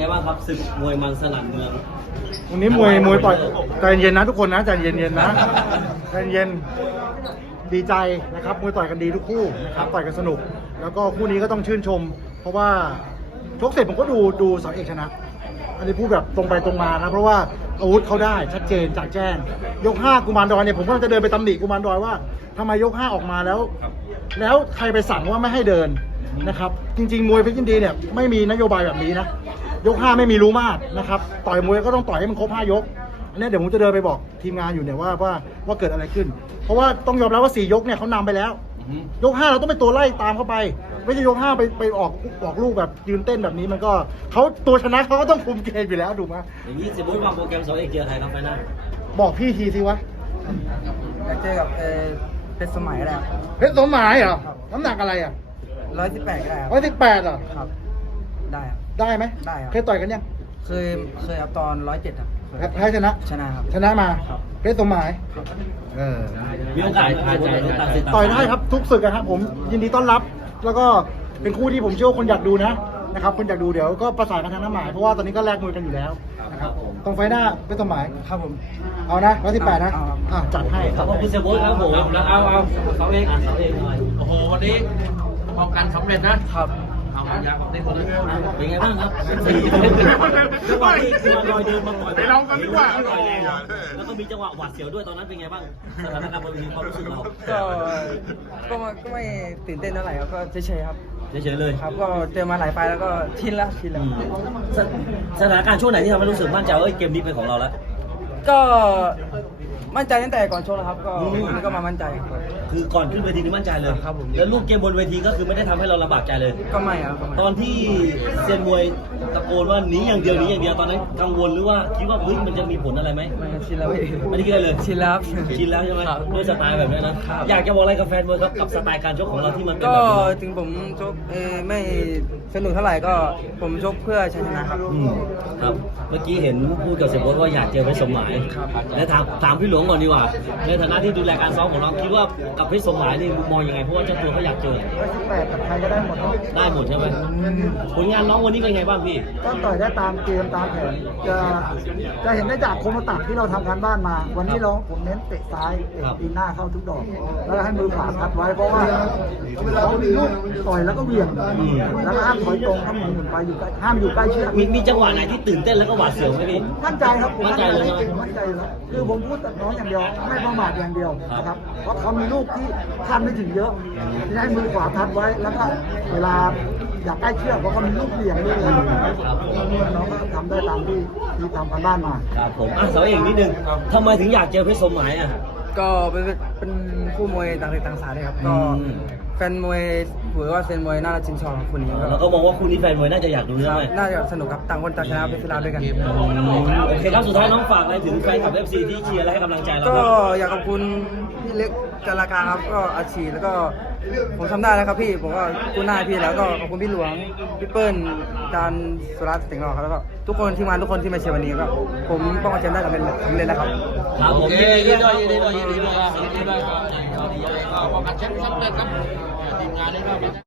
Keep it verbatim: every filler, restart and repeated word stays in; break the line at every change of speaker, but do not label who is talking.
บ้างครับศึกมวยมันสนั่นเมือง
วันนี้มวยมวยต่อยใจเย็นนะทุกคนนะใจเย็นเย็นนะใจเย็นดีใจนะครับมวยต่อยกันดีทุกคู่นะครับต่อยกันสนุกแล้วก็คู่นี้ก็ต้องชื่นชม เพราะว่าชกเสร็จผมก็ดูดูเสาเอกชนะอันนี้พูดแบบตรงไปตรงมานะเพราะว่าอาวุธเขาได้ชัดเจนจ่าแจ้งยกห้ากุมารดอยเนี่ยผมก็จะเดินไปตำหนิกุมารดอยว่าทำไมยกห้าออกมาแล้วแล้วใครไปสั่งว่าไม่ให้เดินนะครับจริงๆมวยเพชรยินดีเนี่ยไม่มีนโยบายแบบนี้นะยกห้าไม่มีรู้มากนะครับต่อยมวยก็ต้องต่อยให้มันครบห้ายกอันนี้เดี๋ยวผมจะเดินไปบอกทีมงานอยู่เนี่ยว่าว่าว่าเกิดอะไรขึ้นเพราะว่าต้องยอมรับว่าสี่ยกเนี่ยเขานำไปแล้วยกห้าเราต้องไปตัวไล่ตามเข้าไปไม่ใช่ยกห้าไปไปออกออกลูกแบบยืนเต้นแบบนี้มันก็เขาตัวชนะเขาก็ต้องคุมเกมอยู่แล้วถูกไหม
อย่างนี้สมมติวางโปรแกรมเสาเอกเจอใครครับไฟหน้า
บอกพี่ทีสิวะ
อยากเจอกับเออเพชรสมัยอะไรครับ
เพชรสมหมายเหรอน้ำหนักอะไรอ่ะ
ร้อยสิบแปดก็ได้ครับ
ร้อยสิบแปดเหรอ
ครับได้ครับ
ได้ไหม
ได้ครับ
เคยต่อยกันยัง
เคยเคยครับตอนร้อยเจ็ดครับ
แพ้ชนะ
ชนะครับ
ชนะมาเพชรสมหมายเออ
มีโอกาสพาใจ
ต่อยได้ครับทุกศึกนะครับผมยินดีต้อนรับแล้วก็เป็นคู่ที่ผมเชื่อว่าคนอยากดูนะนะครับคนอยากดูเดี๋ยวก็ประสานกันทางน้ำหมายเพราะว่าตอนนี้ก็แลกมวยกันอยู่แล้วนะครับตรงไฟหน้าเพชรสมหมาย
ครับผม
เอานะร้อยสิบแปดนะอ่ะจัดให้
ขอบคุณเซโบ๊ทครับผมแล้วเอาเอาเขาเองอ่ะเขาเองหน่อย
โอ้โหวันนี้ป้องกันสำเร็จนะครับเอาอยากได้คน
เป็นไงบ้างครับสี่จังหวะที่คือลอยเดินมาก่อนไปลองกันดีกว่าแล้วก็มีจังหวะหวาดเสียวด้วยตอนนั้นเป็นไงบ้างสถานการณ์บนเวทีความรู้สึกเรา
ก็ก็ก็ไม่ตื่นเต้นเท่าไหร่ครับก็เฉยๆครับ
เฉยๆเลย
ครับก็เจอมาหลายไฟแล้วก็ชินแล้วชินแล้ว
สถานการณ์ช่วงไหนที่ทำให้รู้สึกมั่นใจว่าเกมนี้เป็นของเราแล้ว
ก็มั่นใจตั้งแต่ก่อนโชว์แล้วครับก็นี่ก็มามั่นใจ
คือก่อนขึ้นเวทีนี่มั่นใจเลย
ครับผม
แล้วลูกเกมบนเวทีก็คือไม่ได้ทำให้เราลำบากใจเลย
ก็ไม่ครับ
ตอนที่เซียนมวยตะโกนว่าหนีอย่างเดียวหนีอย่างเดียวตอนนั้นกังวลหรือว่าคิดว่าเฮ้ยมันจะมีผลอะไรไหม
ไม่ชินแล้ว
ไม่ได้คิดอะไรเลย
ชินแล้ว
ชินแล้วใช่ไหมด้วยสไตล์แบบนี้นะอยากจะบอกอะไรกับแฟนมวยครับกับสไตล์การชกของเราที่มัน
ก็ถึงผมชกไม่สนุกเท่าไหร่ก็ผมชกเพื่อชนะครับ
ครับเมื่อกี้เห็นพูดกับเสียโบ๊ทว่าอยากเจอเพชรสมหมายและถามถามพี่หลวงก่อนดีกว่าในฐานะที่ดูแลการซ้อมของเราคิดว่ากับเพชรสมหมายนี่มองยังไงเพราะว่าเจ้าตัวเขาอยากเจอ
ร้อยสิบแปดกับใครก็ได้หมด
ได้หมดใช่ไหมผลงานน้องวันนี้เป็นไงบ้างพี่
ก็ต่อยได้ตามเกมตามแผนจะจะเห็นได้จากโคมตักที่เราทำการบ้านมาวันนี้เราผมเน้นเตะซ้ายเตะตีหน้าเข้าทุกดอกแล้วให้มือขวาทัดไว้เพราะว่าเขามีลูกต่อยแล้วก็เบี่ยงแล้วก็ห้ามถอยตรงห้ามหมุนไปอยู่ใกล้ห้ามอยู่ใกล้เชือก
มีมีจังหวะไหนที่ตื่นเต้นแล้วก็หวาดเสียวไหมพี่
มั่นใจครับ
มั่นใจเลย
มั่นใจเลยคือผมพูดแต่น้องอย่างเดียวไม่ประมาทอย่างเดียวนะครับเพราะเขามีลูกที่คาดไม่ถึงเยอะที่ให้มือขวาทัดไว้แล้วก็เวลาอยากใกล้เชือกเพราะเขามีลูกเบี่ยงด้วยน้องก็ทำได้ตามที่ที่ทำกันบ้านมา
ครับผมอ่ะเสาเอกนิดนึงทำไมถึงอยากเจอเพชรสมหมายอ่ะ
ก็เป็นเป็นคู่มวยต่างต่างสายเลยครับก็แฟนมวยถือว่าเป็นมวยน่าชื่นชอบคู่นี้
แล้วก็มองว่าคู่นี้แฟนมวยน่าจะอยากดูด้วย
น่าจะสนุกครับต่างคนต่างชนะเป็นกีฬาด้วยกัน
โอเคครับสุดท้ายน้องฝากอะไรถึงแฟนคลับ เอฟ ซี ที่เชียร์และให้กำลังใจเรา
ก็อยากขอบคุณพี่เล็กจาราการครับก็อาชีพแล้วก็ผมทำได้แล้วครับพี่ผมก็กู้หน้าพี่แล้วก็ขอบคุณพี่หลวงพี่เปิ้ลจานสุรัตน์สิงห์หล่อครับแล้วก็ทุกคนที่มาทุกคนที่มาเชียร์วันนี้ก็ผมป้องกันแชมป์ได้สำเร็จสำเร็จแล้วครับ
ครับผมยินดีด้วยยินดีด้วยยินดีด้วยยินดีด้วย
ป้องกันแชมป์สำเร็จครับทีมงานได้รับ